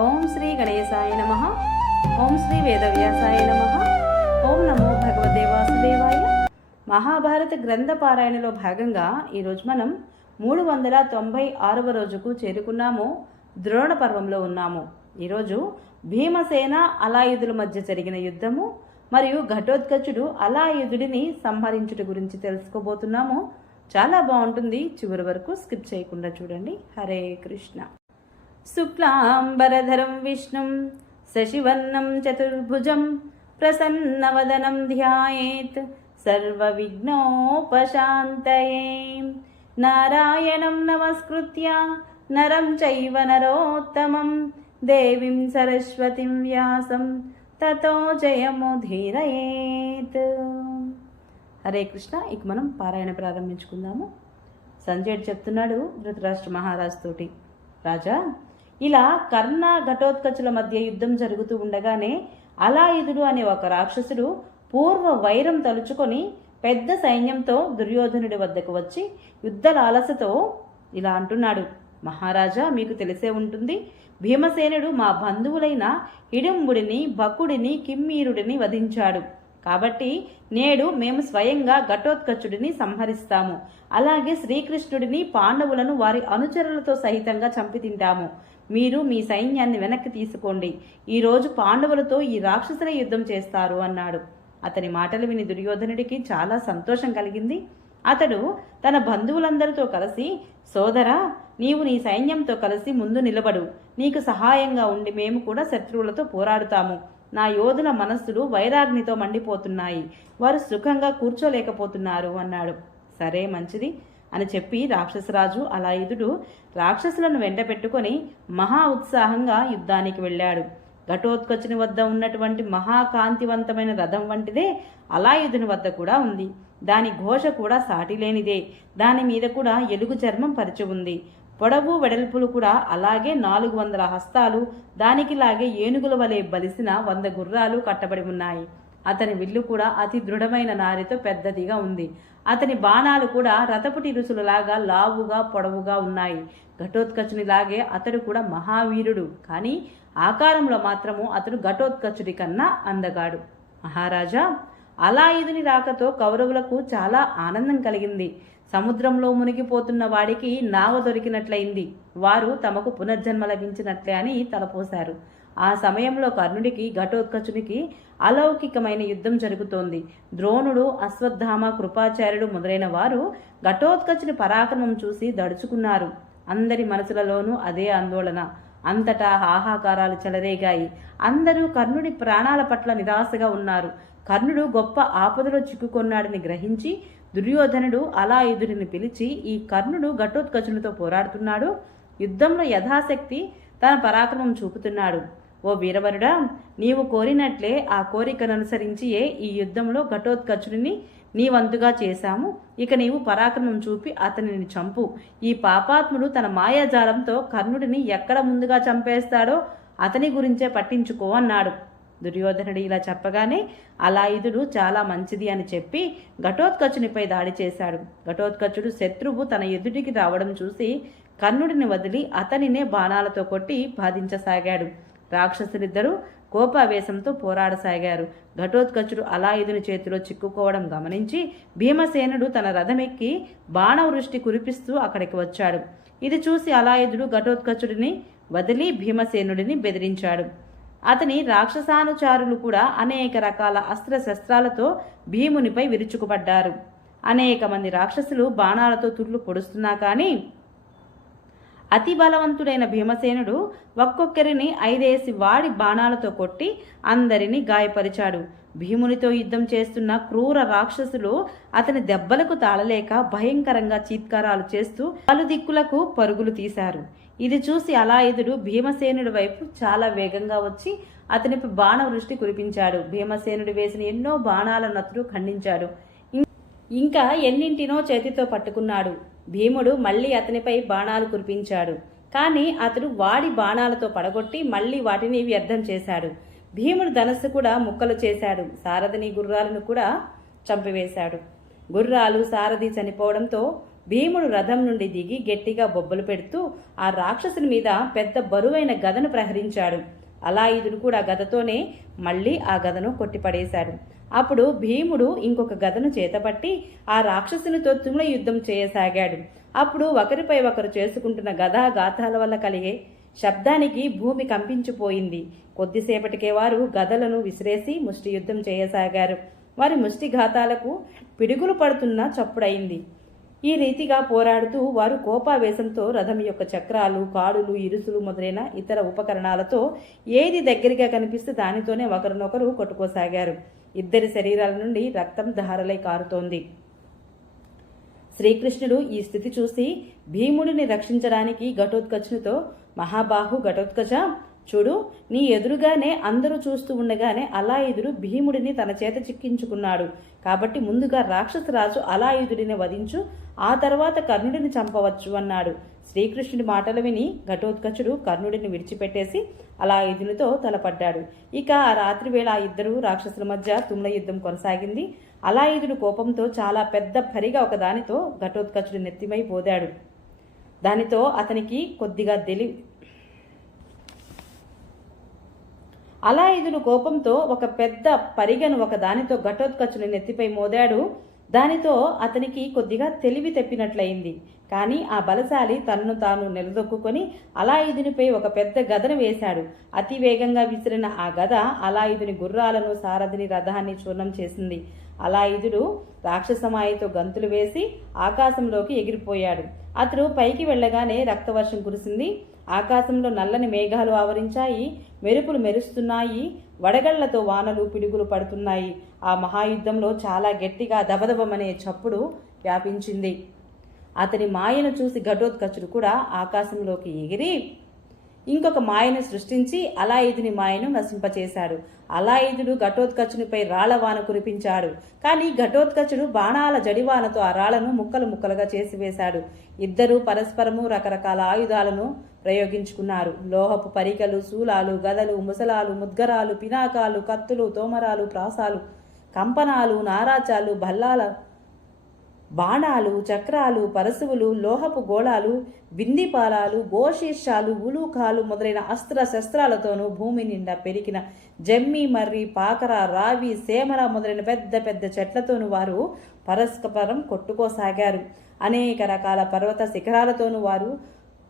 ఓం శ్రీ గణేశాయ నమః. ఓం శ్రీ వేదవ్యాసాయ నమః. ఓం నమో భగవతే వాసుదేవాయ. మహాభారత గ్రంథ పారాయణలో భాగంగా ఈరోజు మనం 396వ రోజుకు చేరుకున్నాము. ద్రోణ పర్వంలో ఉన్నాము. ఈరోజు భీమసేన అలాయుధుల మధ్య జరిగిన యుద్ధము మరియు ఘటోత్కచుడు అలాయుధుడిని సంహరించుట గురించి తెలుసుకోబోతున్నాము. చాలా బాగుంటుంది, చివరి వరకు స్కిప్ చేయకుండా చూడండి. హరే కృష్ణ. శుక్లాంబరధరం విష్ణుం శశివర్ణం చతుర్భుజం ప్రసన్నవదనం ధ్యాయేత్ సర్వవిఘ్నోపశాంతయే. నారాయణం నమస్కృత్య నరం చైవ నరోత్తమం దేవీం సరస్వతిం వ్యాసం తతో జయముధీరయేత్. హరే కృష్ణ. ఇక మనం పారాయణ ప్రారంభించుకుందాము. సంజయుడు చెప్తున్నాడు ధృతరాష్ట్ర మహారాజు తోటి, రాజా, ఇలా కర్ణ ఘటోత్కచుల మధ్య యుద్ధం జరుగుతూ ఉండగానే అలాయుధుడు అనే ఒక రాక్షసుడు పూర్వ వైరం తలుచుకొని పెద్ద సైన్యంతో దుర్యోధనుడి వద్దకు వచ్చి యుద్ధ లాలసతో ఇలా అంటున్నాడు, మహారాజా, మీకు తెలిసే ఉంటుంది, భీమసేనుడు మా బంధువులైన హిడింబుడిని, బకుడిని, కిమ్మీరుడిని వధించాడు. కాబట్టి నేడు మేము స్వయంగా ఘటోత్కచుడిని సంహరిస్తాము. అలాగే శ్రీకృష్ణుడిని, పాండవులను వారి అనుచరులతో సహితంగా చంపి తింటాము. మీరు మీ సైన్యాన్ని వెనక్కి తీసుకోండి. ఈరోజు పాండవులతో ఈ రాక్షసుల యుద్ధం చేస్తారు అన్నాడు. అతని మాటలు విని దుర్యోధనుడికి చాలా సంతోషం కలిగింది. అతడు తన బంధువులందరితో కలిసి, సోదరా, నీవు నీ సైన్యంతో కలిసి ముందు నిలబడు. నీకు సహాయంగా ఉండి మేము కూడా శత్రువులతో పోరాడుతాము. నా యోధుల మనస్సులు వైరాగ్నితో మండిపోతున్నాయి. వారు సుఖంగా కూర్చోలేకపోతున్నారు అన్నాడు. సరే, మంచిది అని చెప్పి రాక్షసరాజు అలాయుధుడు రాక్షసులను వెంట పెట్టుకొని మహా ఉత్సాహంగా యుద్ధానికి వెళ్ళాడు. ఘటోత్కచుని వద్ద ఉన్నటువంటి మహాకాంతివంతమైన రథం వంటిదే అలాయుధుని వద్ద కూడా ఉంది. దాని ఘోష కూడా సాటిలేనిదే. దాని మీద కూడా ఎలుగు చర్మం పరిచి ఉంది. పొడవు వెడల్పులు కూడా అలాగే 400 హస్తాలు, దానికిలాగే ఏనుగుల వలె బలిసిన 100 గుర్రాలు కట్టబడి ఉన్నాయి. అతని విల్లు కూడా అతి దృఢమైన నారితో పెద్దదిగా ఉంది. అతని బాణాలు కూడా రథపుటి రుసులలాగా లావుగా పొడవుగా ఉన్నాయి. ఘటోత్కచునిలాగే అతడు కూడా మహావీరుడు, కానీ ఆకారంలో మాత్రము అతడు ఘటోత్కచుడి కన్నా అందగాడు. మహారాజా, అలాయుధుని రాకతో కౌరవులకు చాలా ఆనందం కలిగింది. సముద్రంలో మునిగిపోతున్న వాడికి నావ దొరికినట్లయింది. వారు తమకు పునర్జన్మ లభించినట్లే అని తలపోశారు. ఆ సమయంలో కర్ణుడికి, ఘటోత్కచునికి అలౌకికమైన యుద్ధం జరుగుతోంది. ద్రోణుడు, అశ్వత్థామ, కృపాచార్యుడు మొదలైన వారు ఘటోత్కచుని పరాక్రమం చూసి దడుచుకున్నారు. అందరి మనసులలోనూ అదే ఆందోళన. అంతటా హాహాకారాలు చెలరేగాయి. అందరూ కర్ణుడి ప్రాణాల పట్ల నిరాశగా ఉన్నారు. కర్ణుడు గొప్ప ఆపదలో చిక్కుకొన్నాడని గ్రహించి దుర్యోధనుడు అలాయుధుడిని పిలిచి, ఈ కర్ణుడు ఘటోత్కచునితో పోరాడుతున్నాడు, యుద్ధంలో యథాశక్తి తన పరాక్రమం చూపుతున్నాడు. ఓ వీరవరుడా, నీవు కోరినట్లే ఆ కోరికను అనుసరించియే ఈ యుద్ధంలో ఘటోత్కచుడిని నీ వంతుగా చేశాము. ఇక నీవు పరాక్రమం చూపి అతనిని చంపు. ఈ పాపాత్ముడు తన మాయాజాలంతో కర్ణుడిని ఎక్కడ ముందుగా చంపేస్తాడో అతని గురించే పట్టించుకో అన్నాడు. దుర్యోధనుడు ఇలా చెప్పగానే అలాయుధుడు చాలా మంచిది అని చెప్పి ఘటోత్కచునిపై దాడి చేశాడు. ఘటోత్కచుడు శత్రువు తన ఎదుటికి రావడం చూసి కర్ణుడిని వదిలి అతనినే బాణాలతో కొట్టి బాధించసాగాడు. రాక్షసులిద్దరూ కోపావేశంతో పోరాడసాగారు. ఘటోత్కచుడు అలాయుధుని చేతిలో చిక్కుకోవడం గమనించి భీమసేనుడు తన రథమెక్కి బాణవృష్టి కురిపిస్తూ అక్కడికి వచ్చాడు. ఇది చూసి అలాయుధుడు ఘటోత్కచుడిని వదిలి భీమసేనుడిని బెదిరించాడు. అతని రాక్షసానుచారులు కూడా అనేక రకాల అస్త్రశస్త్రాలతో భీమునిపై విరుచుకుపడ్డారు. అనేక మంది రాక్షసులు బాణాలతో తుర్లు పొడుస్తున్నా కానీ అతి బలవంతుడైన భీమసేనుడు ఒక్కొక్కరిని 5 వాడి బాణాలతో కొట్టి అందరినీ గాయపరిచాడు. భీమునితో యుద్ధం చేస్తున్న క్రూర రాక్షసులు అతని దెబ్బలకు తాళలేక భయంకరంగా చీత్కారాలు చేస్తూ పలు దిక్కులకు పరుగులు తీశారు. ఇది చూసి అలాయుధుడు భీమసేనుడి వైపు చాలా వేగంగా వచ్చి అతనిపై బాణవృష్టి కురిపించాడు. భీమసేనుడు వేసిన ఎన్నో బాణాలను అతడు ఖండించాడు. ఇంకా ఎన్నింటినో చేతితో పట్టుకున్నాడు. భీముడు మళ్ళీ అతనిపై బాణాలు కురిపించాడు. కానీ అతడు వాడి బాణాలతో పడగొట్టి మళ్ళీ వాటిని వ్యర్థం చేశాడు. భీముడు ధనస్సు కూడా ముక్కలు చేశాడు. సారథిని, గుర్రాలను కూడా చంపివేశాడు. గుర్రాలు, సారథి చనిపోవడంతో భీముడు రథం నుండి దిగి గట్టిగా బొబ్బలు పెడుతూ ఆ రాక్షసుని మీద పెద్ద బరువైన గదను ప్రహరించాడు. అలాయుధుడు కూడా గదతోనే మళ్ళీ ఆ గదను కొట్టిపడేశాడు. అప్పుడు భీముడు ఇంకొక గదను చేతపట్టి ఆ రాక్షసునితో తుమ్ల యుద్ధం చేయసాగాడు. అప్పుడు ఒకరిపై ఒకరు చేసుకుంటున్న గదా గాథాల వల్ల కలిగే శబ్దానికి భూమి కంపించిపోయింది. కొద్దిసేపటికే వారు గదలను విసిరేసి ముష్టి యుద్ధం చేయసాగారు. వారి ముష్టిఘాతాలకు పిడుగులు పడుతున్న చప్పుడైంది. ఈ రీతిగా పోరాడుతూ వారు కోపావేశంతో రథం యొక్క చక్రాలు, కాడులు, ఇరుసులు మొదలైన ఇతర ఉపకరణాలతో ఏది దగ్గరగా కనిపిస్తే దానితోనే ఒకరినొకరు కొట్టుకోసాగారు. ఇద్దరి శరీరాల నుండి రక్తం ధారలై కారుతోంది. శ్రీకృష్ణుడు ఈ స్థితి చూసి భీముడిని రక్షించడానికి ఘటోత్కచునితో, మహాబాహు ఘటోత్కచ, చూడు, నీ ఎదురుగానే అందరూ చూస్తూ ఉండగానే అలాయుధుడు భీముడిని తన చేత చిక్కించుకున్నాడు. కాబట్టి ముందుగా రాక్షసరాజు అలాయుధుడిని వధించు, ఆ తర్వాత కర్ణుడిని చంపవచ్చు అన్నాడు. శ్రీకృష్ణుడి మాటలు విని ఘటోత్కచుడు కర్ణుడిని విడిచిపెట్టేసి అలాయుధునితో తలపడ్డాడు. ఇక ఆ రాత్రి వేళ ఆ ఇద్దరు రాక్షసుల మధ్య తుమ్ల యుద్ధం కొనసాగింది. అలాయుధుడు కోపంతో చాలా పెద్ద పరిగా ఒకదానితో ఘటోత్కచుడు నెత్తిమై పోదాడు. దానితో అతనికి కొద్దిగా అలాయుధుడు కోపంతో ఒక పెద్ద పరిగను ఒకదానితో ఘటోత్కచుని నెత్తిపై మోదాడు. దానితో అతనికి కొద్దిగా తెలివి తెప్పినట్లయింది. కానీ ఆ బలశాలి తనను తాను నిలదొక్కుని అలాయుధునిపై ఒక పెద్ద గదను వేశాడు. అతి వేగంగా విసిరిన ఆ గద అలాయుధుని గుర్రాలను, సారథిని, రథాన్ని చూర్ణం చేసింది. అలాయుధుడు రాక్షసమాయతో గంతులు వేసి ఆకాశంలోకి ఎగిరిపోయాడు. అతడు పైకి వెళ్ళగానే రక్తవర్షం కురిసింది. ఆకాశంలో నల్లని మేఘాలు ఆవరించాయి. మెరుపులు మెరుస్తున్నాయి. వడగళ్లతో వానలు, పిడుగులు పడుతున్నాయి. ఆ మహాయుద్ధంలో చాలా గట్టిగా దబదబమనే చప్పుడు వ్యాపించింది. అతని మాయను చూసి ఘటోత్కచుడు కూడా ఆకాశంలోకి ఎగిరి ఇంకొక మాయను సృష్టించి అలాయుధుని మాయను నశింపచేశాడు. అలాయుధుడు ఘటోత్కచునిపై రాళ్లవాన కురిపించాడు. కానీ ఘటోత్కచుడు బాణాల జడివానతో ఆ రాళ్లను ముక్కలు ముక్కలుగా చేసివేశాడు. ఇద్దరూ పరస్పరము రకరకాల ఆయుధాలను ప్రయోగించుకున్నారు. లోహపు పరికలు, శూలాలు, గదలు, ముసలాలు, ముద్గరాలు, పినాకాలు, కత్తులు, తోమరాలు, ప్రాసాలు, కంపనాలు, నారాచాలు, భల్లాల, బాణాలు, చక్రాలు, పరశువులు, లోహపు గోళాలు, బిందిపాలాలు, గోశీర్షాలు, ఉలూకాలు మొదలైన అస్త్ర శస్త్రాలతోనూ భూమి నిండా పెరిగిన జమ్మి, మర్రి, పాకర, రావి, సేమర మొదలైన పెద్ద పెద్ద చెట్లతోనూ వారు పరస్పరం కొట్టుకోసాగారు. అనేక రకాల పర్వత శిఖరాలతోనూ వారు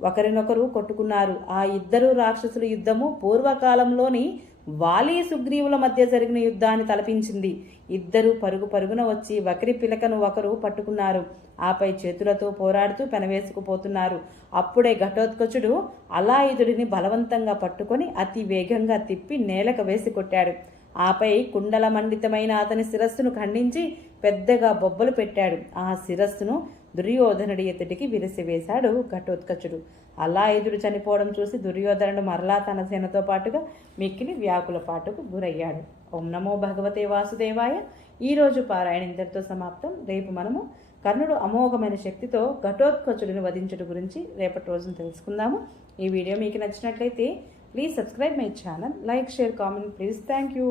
ఒకరినొకరు కొట్టుకున్నారు. ఆ ఇద్దరు రాక్షసుల యుద్ధము పూర్వకాలంలోని వాలి సుగ్రీవుల మధ్య జరిగిన యుద్ధాన్ని తలపించింది. ఇద్దరు పరుగు పరుగున వచ్చి ఒకరి పిలకను ఒకరు పట్టుకున్నారు. ఆపై చేతులతో పోరాడుతూ పెనవేసుకుపోతున్నారు. అప్పుడే ఘటోత్కచుడు అలాయుధుడిని బలవంతంగా పట్టుకొని అతి వేగంగా తిప్పి నేలకు వేసి కొట్టాడు. ఆపై కుండల మండితమైన అతని శిరస్సును ఖండించి పెద్దగా బొబ్బలు పెట్టాడు. ఆ శిరస్సును దుర్యోధనుడి ఎదుటికి విరిసివేశాడు ఘటోత్కచుడు. అలాయుధుడు చనిపోవడం చూసి దుర్యోధనుడు మరలా తన సేనతో పాటుగా మిక్కిలి వ్యాకుల పాటుకు గురయ్యాడు. ఓం నమో భగవతే వాసుదేవాయ. ఈరోజు పారాయణ ఇంతటితో సమాప్తం. రేపు మనము కర్ణుడు అమోఘమైన శక్తితో ఘటోత్కచుడిని వధించుట గురించి రేపటి రోజున తెలుసుకుందాము. ఈ వీడియో మీకు నచ్చినట్లయితే please subscribe my channel, like, share, comment please. Thank you.